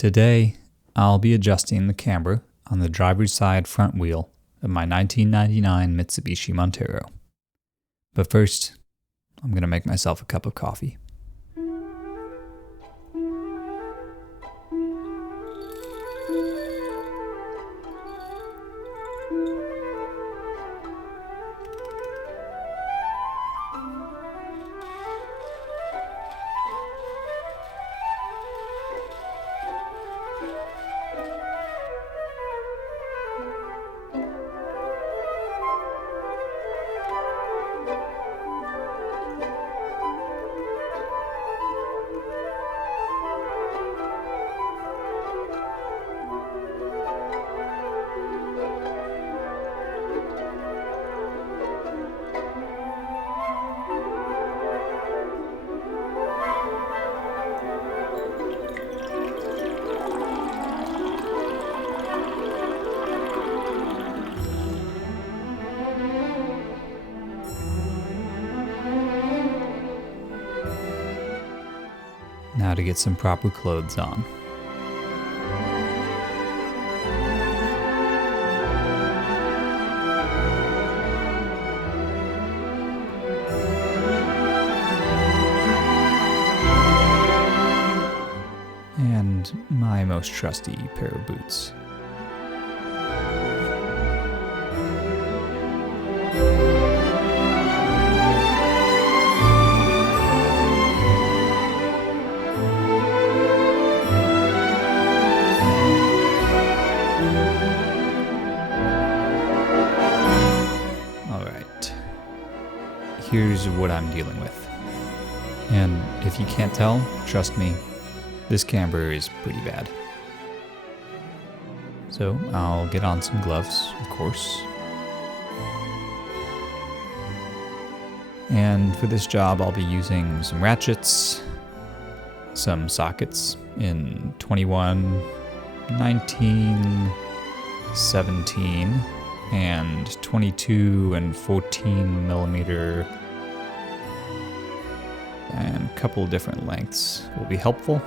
Today, I'll be adjusting the camber on the driver's side front wheel of my 1999 Mitsubishi Montero. But first, I'm going to make myself a cup of coffee. Now to get some proper clothes on. And my most trusty pair of boots. Here's what I'm dealing with. And if you can't tell, trust me, this camber is pretty bad. So I'll get on some gloves, of course. And for this job, I'll be using some ratchets, some sockets in 21, 19, 17, and 22 and 14 millimeter, and a couple of different lengths will be helpful.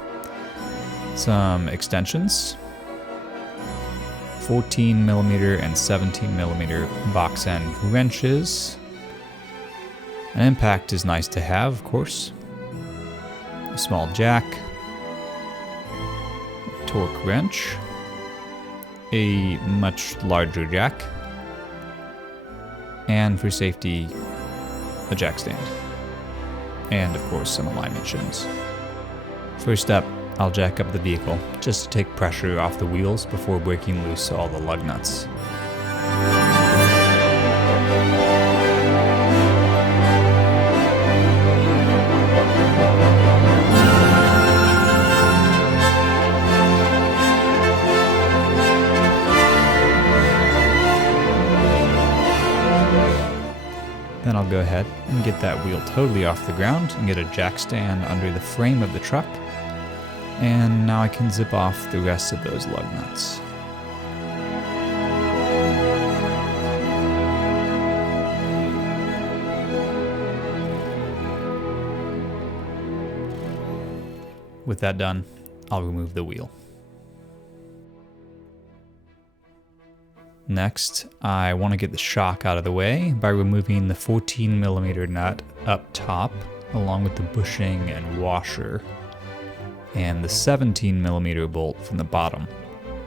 Some extensions, 14 millimeter and 17 millimeter box end wrenches. An impact is nice to have, of course. A small jack, a torque wrench, a much larger jack, and for safety, a jack stand. And of course some alignment shims. First up, I'll jack up the vehicle just to take pressure off the wheels before breaking loose all the lug nuts. Then I'll go ahead and get that wheel totally off the ground and get a jack stand under the frame of the truck. And now I can zip off the rest of those lug nuts. With that done, I'll remove the wheel. Next, I want to get the shock out of the way by removing the 14 millimeter nut up top, along with the bushing and washer, and the 17 millimeter bolt from the bottom,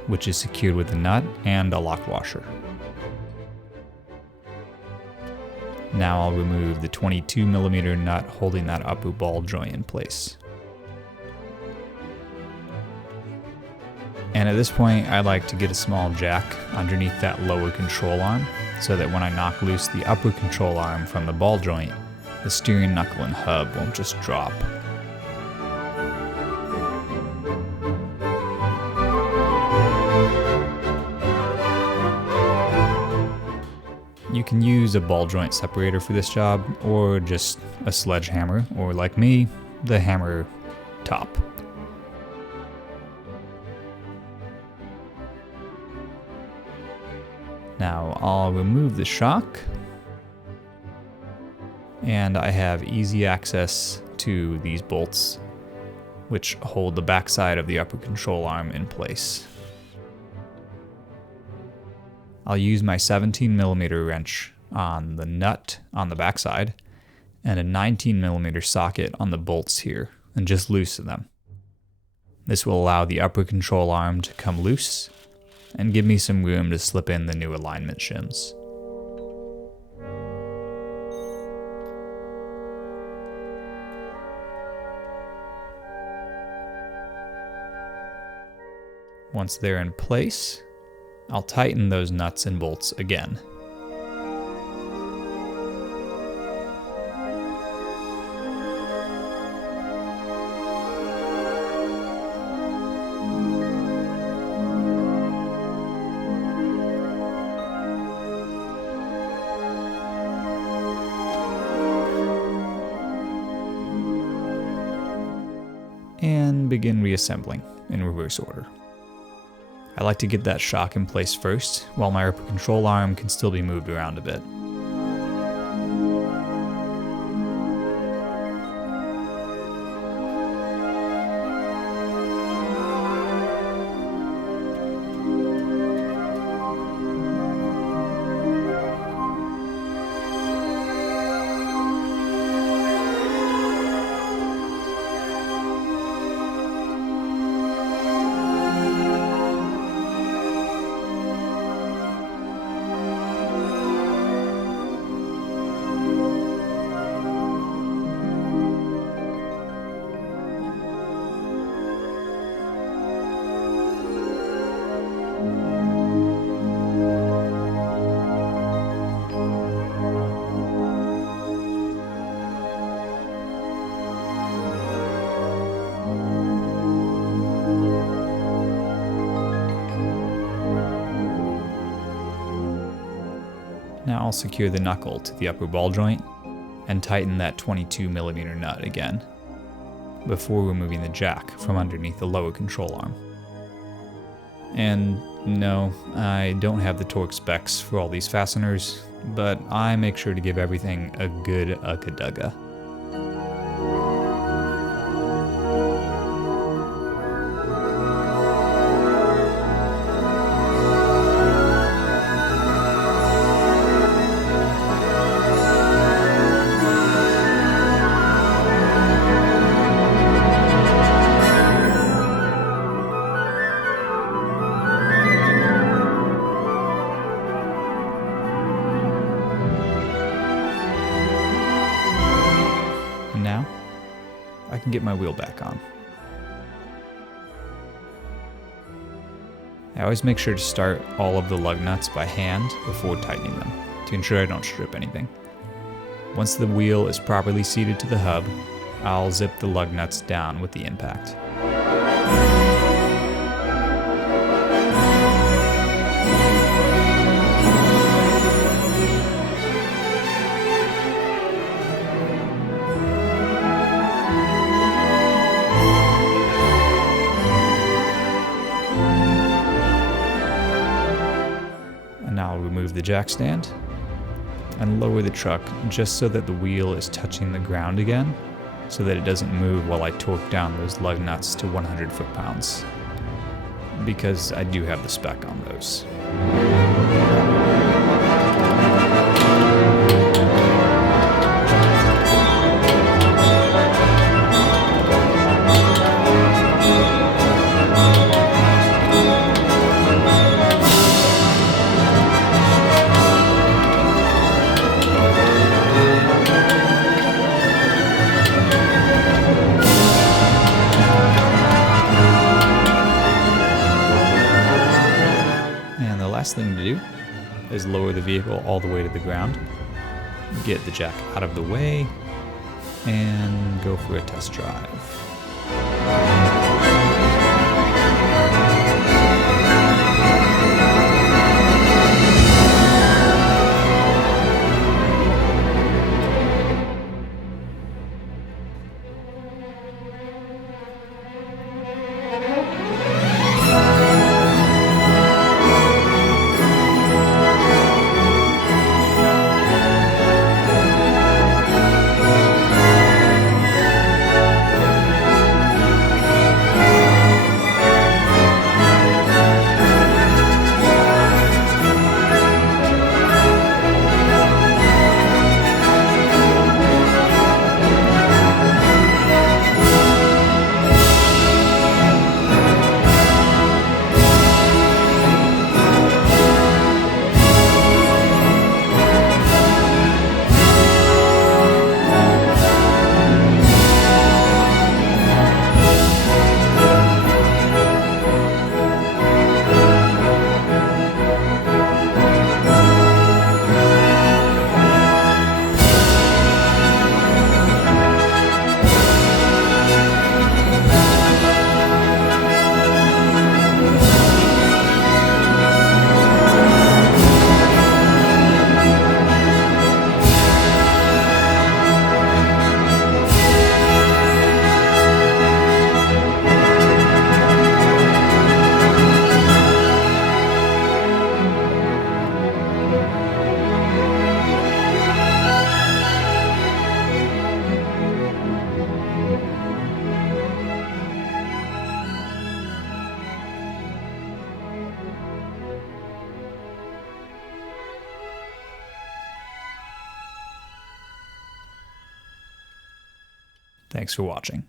which is secured with a nut and a lock washer. Now I'll remove the 22 millimeter nut holding that upper ball joint in place. And at this point, I like to get a small jack underneath that lower control arm so that when I knock loose the upper control arm from the ball joint, the steering knuckle and hub won't just drop. You can use a ball joint separator for this job, or just a sledgehammer, or like me, the hammer top. Now I'll remove the shock, and I have easy access to these bolts which hold the backside of the upper control arm in place. I'll use my 17mm wrench on the nut on the backside and a 19mm socket on the bolts here, and just loosen them. This will allow the upper control arm to come loose and give me some room to slip in the new alignment shims. Once they're in place, I'll tighten those nuts and bolts again. And begin reassembling in reverse order. I like to get that shock in place first, while my upper control arm can still be moved around a bit. Now I'll secure the knuckle to the upper ball joint and tighten that 22mm nut again, before removing the jack from underneath the lower control arm. And no, I don't have the torque specs for all these fasteners, but I make sure to give everything a good ugga-dugga. Now, I can get my wheel back on. I always make sure to start all of the lug nuts by hand before tightening them, to ensure I don't strip anything. Once the wheel is properly seated to the hub, I'll zip the lug nuts down with the impact. Now I'll remove the jack stand and lower the truck just so that the wheel is touching the ground again, so that it doesn't move while I torque down those lug nuts to 100 foot-pounds, because I do have the spec on those. Last thing to do is lower the vehicle all the way to the ground, get the jack out of the way, and go for a test drive. Thanks for watching.